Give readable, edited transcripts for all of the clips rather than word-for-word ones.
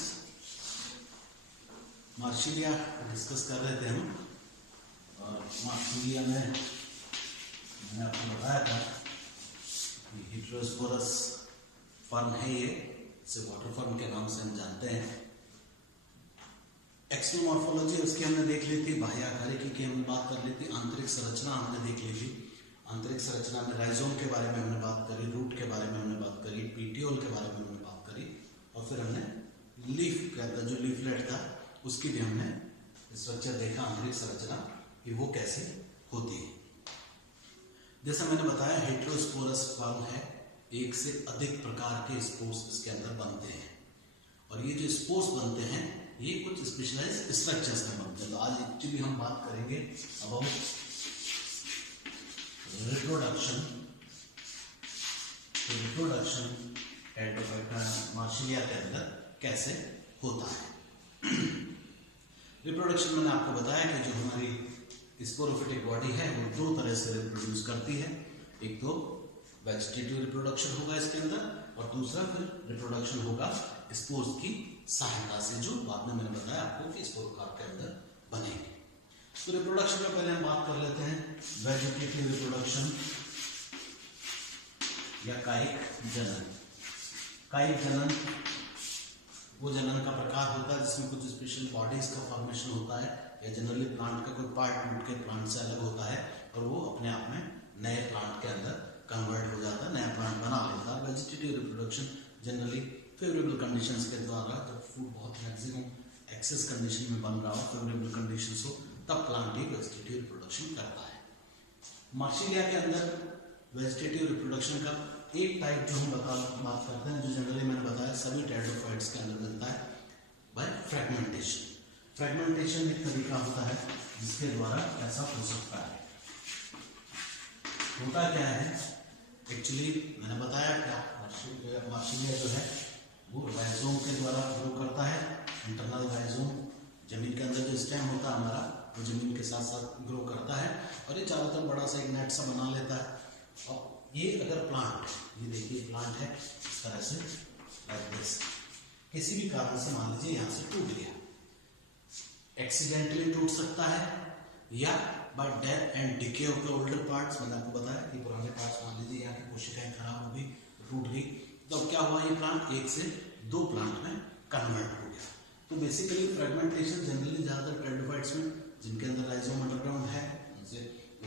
Students, Marsilea discuss कर रहे थे हम। और मार्सिलिया में मैंने आपको बताया था कि हेटेरोस्पोरस फर्न है, ये इसे वाटर फर्न के नाम से हम जानते हैं। एक्सटर्नल मॉर्फोलॉजी उसकी हमने देख ली थी, बाह्य आकारिकी की हमने बात कर ली थी, आंतरिक संरचना हमने देख ली थी। आंतरिक संरचना में राइजोम के बारे में हमने बात करी, रूट के बारे में हमने बात करी, पीटियोल के बारे में हमने बात करी, और फिर हमने लीफ का जो लीफलेट था उसकी भी हमने स्ट्रक्चर देखा, आंतरिक संरचना कि वो कैसे होती है। जैसा मैंने बताया हेटेरोस्पोरस फर्न है, एक से अधिक प्रकार के स्पोर्स इसके अंदर बनते हैं, और ये जो स्पोर्स बनते हैं ये कुछ स्पेशलाइज्ड स्ट्रक्चर्स में बनते हैं। तो आज एक्चुअली हम बात करेंगे अबाउट रिप्रोडक्शन मार्सिलिया के अंदर कैसे होता है। रिप्रोडक्शन मैंने आपको बताया कि जो हमारी स्पोरोफिटिक बॉडी है वो दो तरह से रिप्रोड्यूस करती है। एक तो वेजिटेटिव रिप्रोडक्शन होगा इसके अंदर, और दूसरा फिर रिप्रोडक्शन होगा स्पोर्स की सहायता से, जो बाद में मैंने बताया आपको कि स्पोरोकार्प के अंदर बनेंगे। तो रिप्रोडक्शन में पहले हम बात कर लेते हैं वेजिटेटिव रिप्रोडक्शन या कायिक जनन। कायिक जनन वो जनन का प्रकार होता है जिसमें कुछ स्पेशल बॉडीज का फॉर्मेशन होता है, या जनरली प्लांट का कोई पार्ट टूट के प्लांट से अलग होता है और वो अपने आप में नए प्लांट के अंदर कन्वर्ट हो जाता है, नया प्लांट बना लेता है। Vegetative reproduction generally favourable conditions के द्वारा, जब फूड बहुत मैक्सिमम एक्सेस कंडीशन में बन रहा हो, फेवरेबल कंडीशंस हो, तब प्लांट ही वेजिटेटिव रिप्रोडक्शन करता है। मार्सिलिया के अंदर वेजिटेटिव रिप्रोडक्शन का एक टाइप जो हम बात करते हैं, जो जनरली मैंने बताया सभी टेरिडोफाइट्स के अंदर मिलता है, बाय फ्रेगमेंटेशन। फ्रेगमेंटेशन एक तरीका होता है जिसके द्वारा ऐसा हो सकता है। होता क्या है एक्चुअली मैंने बताया क्या, मार्सिलिया जो है वो राइजोम के द्वारा ग्रो करता है। इंटरनल राइजोम, जमीन के अंदर जो स्टेम होता है हमारा, वो जमीन के साथ साथ ग्रो करता है, और ये चारों तरफ बड़ा सा एक नेट सा बना लेता है। और ये अगर प्लांट, ये देखिए प्लांट है इस तरह से, लाइक दिस, किसी भी कारण से मान लीजिए यहाँ से टूट गया, एक्सीडेंटली टूट सकता है या bye death and decay of the older parts. मैंने आपको बताया कि पुराने पार्ट्स, मान लीजिए यहाँ की कोशिकाएं खराब हो गई, टूट गई, तो अब क्या हुआ, ये प्लांट एक से दो प्लांट में कन्वर्ट हो गया। तो बेसिकली फ्रेगमेंटेशन जनरली ज्यादातर टेरिडोफाइट्स में, जिनके अंदर राइजोम अंडरग्राउंड है,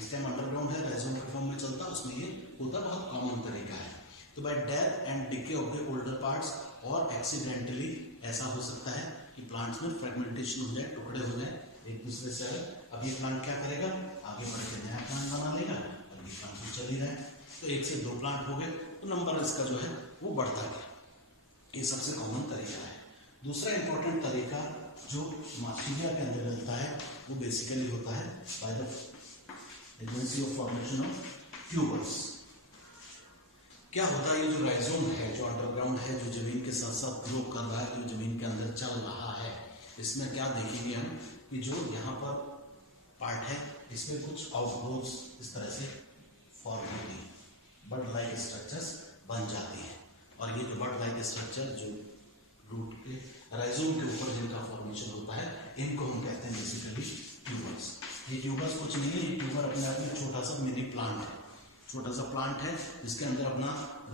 स्टेम अंडरग्राउंड है, राइजोम के फॉर्म में चलता है, उसमें ये होता बहुत कॉमन तरीका है। तो bye death and decay of the older parts और एक्सीडेंटली ऐसा हो सकता है कि प्लांट्स में फ्रेगमेंटेशन हो जाए, टुकड़े हो जाए एक दूसरे से अलग। अब ये प्लांट क्या करेगा, आगे बढ़ के नया प्लांट बना लेगा, और ये प्लांट तो चल ही रहा है, तो एक से दो प्लांट हो गए, तो नंबर इसका जो है वो बढ़ता गया। ये सबसे कॉमन तरीका है। दूसरा इंपॉर्टेंट तरीका जो मार्सिलिया के अंदर मिलता है वो बेसिकली होता है by the agency of formation of tubers. क्या होता है, ये जो राइजोम है, जो अंडरग्राउंड है, जो जमीन के साथ साथ ग्रो कर रहा है, जो जमीन के अंदर चल रहा है, इसमें क्या देखेंगे हम कि जो यहाँ पर पार्ट है इसमें कुछ आउटग्रोव्स इस तरह से फॉर्म होती है, बर्ड लाइक स्ट्रक्चर्स बन जाती हैं। और ये जो बर्ड लाइक स्ट्रक्चर जो रूट के राइजोम के ऊपर जिनका फॉर्मेशन होता है, इनको हम कहते हैं बेसिकली ट्यूबर्स। ये ट्यूबर्स कुछ नहीं है, ये ट्यूबर अपने आप में छोटा सा मिनी प्लांट है, छोटा सा प्लांट है जिसके अंदर अपना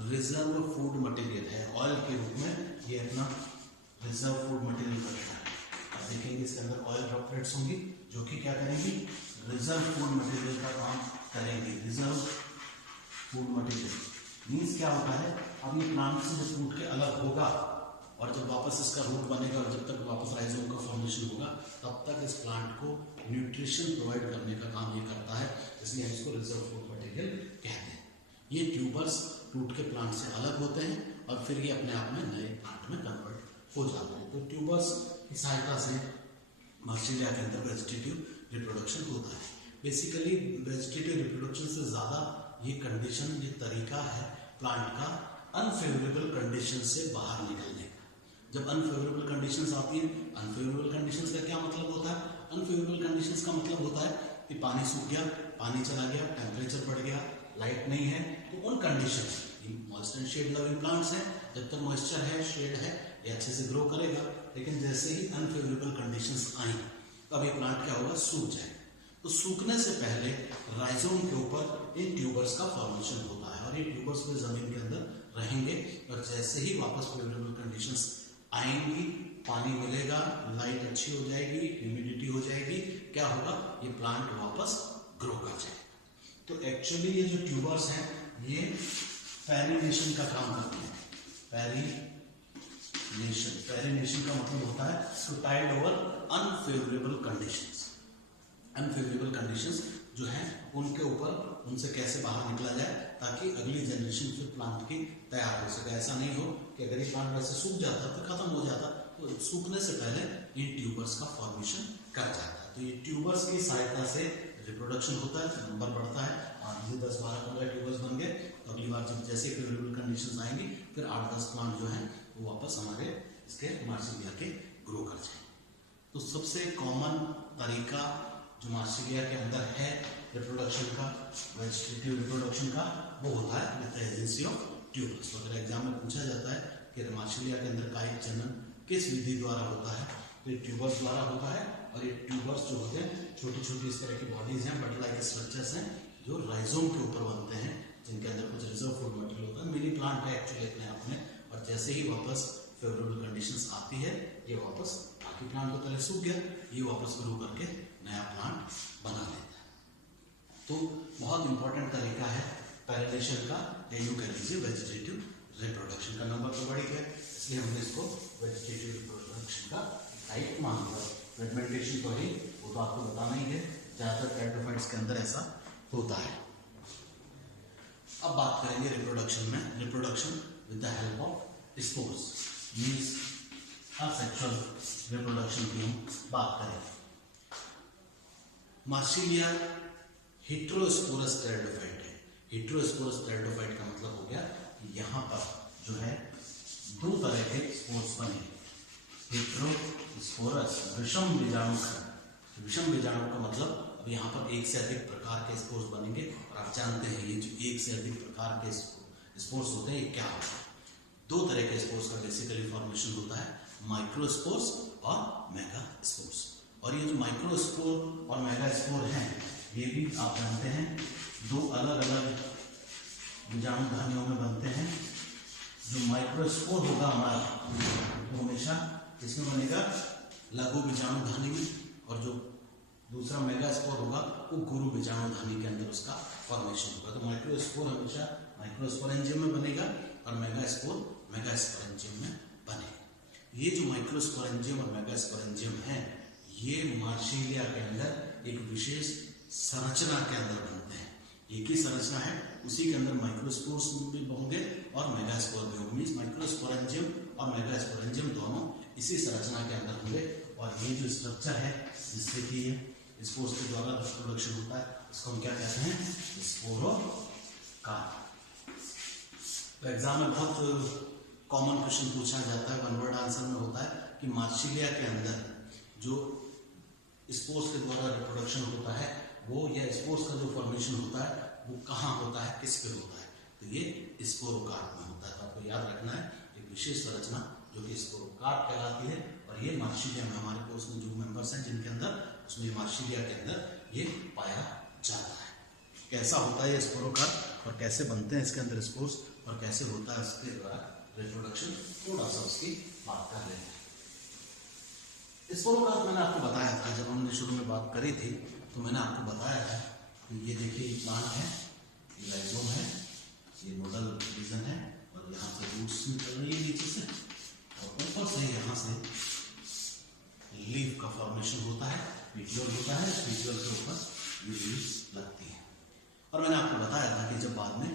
रिजर्व फूड मटेरियल है, ऑयल के रूप में ये अपना रिजर्व फूड मटेरियल रखता है। अब देखेंगे इसके अंदर ऑयल ड्रॉपलेट्स होंगी जो कि क्या करेंगी, रिजर्व फूड मटेरियल का काम करेंगे। रिजर्व फूड मटेरियल मीन्स क्या होता है, अब ये प्लांट से जब टूट के अलग होगा और जब वापस इसका रूट बनेगा और जब तक वापस राइजोम का फॉर्मेशन होगा, तब तक इस प्लांट को न्यूट्रिशन प्रोवाइड करने का काम ये करता है, इसलिए हम इसको रिजर्व फूड मटेरियल कहते हैं। ये ट्यूबर्स टूट के प्लांट से अलग होते हैं और फिर ये अपने आप में नए प्लांट में कन्वर्ट हो जाते हैं। तो ट्यूबर्स की सहायता से मार्सिलिया के अंदर वेजिटेटिव रिप्रोडक्शन होता है। बेसिकली वेजिटेटिव रिप्रोडक्शन से ज़्यादा ये कंडीशन, ये तरीका है प्लांट का अनफेवरेबल कंडीशन से बाहर निकलने का। जब अनफेवरेबल कंडीशंस आती हैं, अनफेवरेबल कंडीशंस का क्या मतलब होता है, अनफेवरेबल कंडीशंस का मतलब होता है कि पानी सूख गया, पानी चला गया, टेम्परेचर बढ़ गया, लाइट नहीं है, तो उन condition moisture and shade loving plants हैं, जब तक मॉइस्चर है, शेड है, ये अच्छे से ग्रो करेगा, लेकिन जैसे ही अनफेवरेबल कंडीशंस आई तो अब ये प्लांट क्या होगा, सूख जाएगा। तो सूखने से पहले राइजोम के ऊपर इन ट्यूबर्स का फॉर्मेशन होता है और ये ट्यूबर्स में जमीन के अंदर रहेंगे और जैसे ही वापस फेवरेबल कंडीशंस आएंगी, पानी मिलेगा, लाइट अच्छी हो जाएगी, ह्यूमिडिटी हो जाएगी, क्या होगा, ये प्लांट वापस ग्रो कर जाएगा। तो एक्चुअली ये जो ट्यूबर्स हैं ये पेरिनेशन का काम करते हैं। पेरिनेशन का मतलब होता है to tide over unfavourable conditions. Unfavourable conditions जो हैं उनके ऊपर, उनसे कैसे बाहर निकला जाए ताकि अगली जनरेशन फिर प्लांट की तैयार हो सके। ऐसा नहीं हो कि अगर ये प्लांट वैसे सूख जाता तो खत्म हो जाता, तो सूखने से पहले इन ट्यूबर्स का फॉर्मेशन कर जाता है। तो ये ट्यूबर्स की सहायता से रिप्रोडक्शन होता है, नंबर बढ़ता है और ये 10, 12, 15 ट्यूबर्स बन गए। तो अगली बार जब जैसे फेवरेबल कंडीशंस आएंगी फिर 8-10 प्लांट जो हैं वो वापस हमारे इसके मार्सिलिया के ग्रो कर जाए। तो सबसे कॉमन तरीका जो मार्सिलिया के अंदर है रिप्रोडक्शन का, वेजिटेटिव रिप्रोडक्शन का, वो होता है with the agency of tubers. तो अगर एग्जाम में पूछा जाता है कि मार्सिलिया के अंदर कायिक जनन किस विधि द्वारा होता है, तो ये ट्यूबर्स द्वारा होता है। और ये ट्यूबर्स जो होते हैं छोटी छोटी इस तरह की बॉडीज हैं, बट लाइक स्ट्रक्चर्स हैं जो राइजोम के ऊपर बनते हैं, जिनके अंदर कुछ रिजर्व फूड मटेरियल होता है। मिनी प्लांट है एक्चुअली अपने आप में, और जैसे ही वापस फेवरेबल कंडीशंस आती है ये वापस, बाकी प्लांट तो पहले सूख गया, ये वापस ग्रो करके नया प्लांट बना लेता है। तो बहुत इंपॉर्टेंट तरीका है पेरिनेशन का, या यूं कह लीजिए वेजिटेटिव रिप्रोडक्शन का। नंबर तो बढ़ गया इसलिए हमने इसको वेजिटेटिव रिप्रोडक्शन का टाइप मान लिया। फ्रेगमेंटेशन तो है, वो तो आपको बताना ही है, ज्यादातर टेरिडोफाइट्स के अंदर ऐसा होता है। अब बात करेंगे रिप्रोडक्शन में, reproduction with the help of spores means asexual reproduction की हम बात करें। मार्सिलिया हेटेरोस्पोरस टेरिडोफाइट है। हेटेरोस्पोरस टेरिडोफाइट का मतलब हो गया कि यहाँ पर जो है दो तरह के स्पोर्स बने, हेटेरोस्पोरस विषम बीजाणु। विषम बीजाणु का मतलब अब यहाँ पर एक से अधिक प्रकार के स्पोर्स बनेंगे, और आप जानते हैं ये जो एक से अधिक प्रकार के स्पोर्स होते हैं ये क्या होता है। दो तरह के स्पोर्स का बेसिकली फॉर्मेशन होता है, माइक्रोस्पोर्स और मेगास्पोर्स। और ये जो माइक्रोस्पोर और मेगास्पोर हैं ये भी आप जानते हैं दो अलग अलग बीजाणुधानियों में बनते हैं। जो माइक्रोस्पोर होगा हमारा वो हमेशा इसमें बनेगा लघु बीजाणुधानी में, और जो दूसरा मेगास्पोर होगा वो गुरु बीजाणुधानी के अंदर उसका फॉर्मेशन होगा। तो माइक्रोस्पोर हमेशा माइक्रोस्पोरेंजियम में बनेगा और मेगास्पोर मेगास्पोरेंजियम में बनेगा। ये जो माइक्रोस्पोरेंजियम और मेगास्पोरेंजियम है ये मार्सिलिया के अंदर एक विशेष संरचना के अंदर बनते हैं। एक ही संरचना है, उसी के अंदर माइक्रोस्पोर्स भी होंगे और मेगास्पोर भी होंगे। मींस माइक्रोस्पोरेंजियम और मेगास्पोरेंजियम दोनों इसी संरचना के अंदर होंगे। और ये जो स्ट्रक्चर है जिससे कि ये स्पोर्स के द्वारा रिप्रोडक्शन होता है इसको हम क्या कहते हैं, स्पोरोकार्प। तो एग्जाम में बहुत कॉमन क्वेश्चन पूछा जाता है, वन वर्ड आंसर में होता है कि मार्सिलिया के अंदर जो स्पोर्स के द्वारा रिप्रोडक्शन होता है वो, या स्पोर्स का जो फॉर्मेशन होता है वो कहाँ होता है, किस पे होता है, तो ये स्पोरोकार्प में होता है। तो आपको याद रखना है एक विशेष संरचना जो कि स्पोरोकार्प कहलाती है, और ये मार्सिलिया में हमारे कोर्स में जो मेंबर्स हैं जिनके अंदर, उसमें मार्सिलिया के अंदर ये पाया जाता है। कैसा होता है ये स्पोरोकार्प और कैसे बनते हैं इसके अंदर स्पोर्स और कैसे होता है इसके द्वारा रिप्रोडक्शन, थोड़ा सा उसकी बात कर लेते हैं। स्पोरोकार्प मैंने आपको बताया था जब हमने शुरू में बात करी थी, तो मैंने आपको बताया था कि ये देखिए ये प्लांट है, ये राइजोम है, ये नोडल रीजन है, और यहाँ से रूट्स निकल रही है नीचे से, और ऊपर से यहाँ से लीफ का फॉर्मेशन होता है, स्पीक्यूल होता है, स्पीक्यूल के ऊपर ये लीव्स लगती है। और मैंने आपको बताया था कि जब बाद में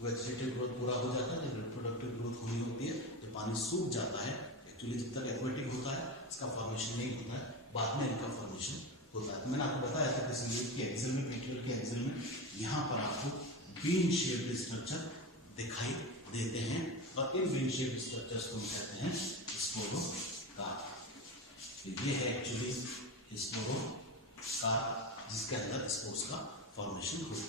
वेजिटेटिव ग्रोथ पूरा हो जाता है, जब रिप्रोडक्टिव ग्रोथ होनी होती है, जब पानी सूख जाता है, एक्चुअली जब तक एक्वेटिक होता है इसका फॉर्मेशन नहीं होता है, बाद में इनका फॉर्मेशन होता है। तो मैंने आपको बताया था कि लीफ के एक्सिल में, पेटियोल के एक्सिल में यहाँ पर आपको बीन शेप्ड स्ट्रक्चर दिखाई देते हैं, और इन बीन शेप्ड स्ट्रक्चर्स को हम कहते हैं स्पोरोकार्प। ये है एक्चुअली स्पोरोकार्प जिसके अंदर स्पोर्स का फॉर्मेशन होता है।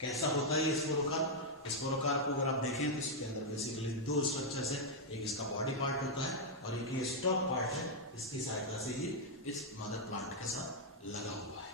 कैसा होता है ये स्पोरोकार्प, स्पोरोकार्प को अगर आप देखें तो इसके अंदर बेसिकली दो स्ट्रक्चर्स है, एक इसका बॉडी पार्ट होता है और एक ये स्टॉक पार्ट है, इसकी सहायता से ये इस मदर प्लांट के साथ लगा हुआ है।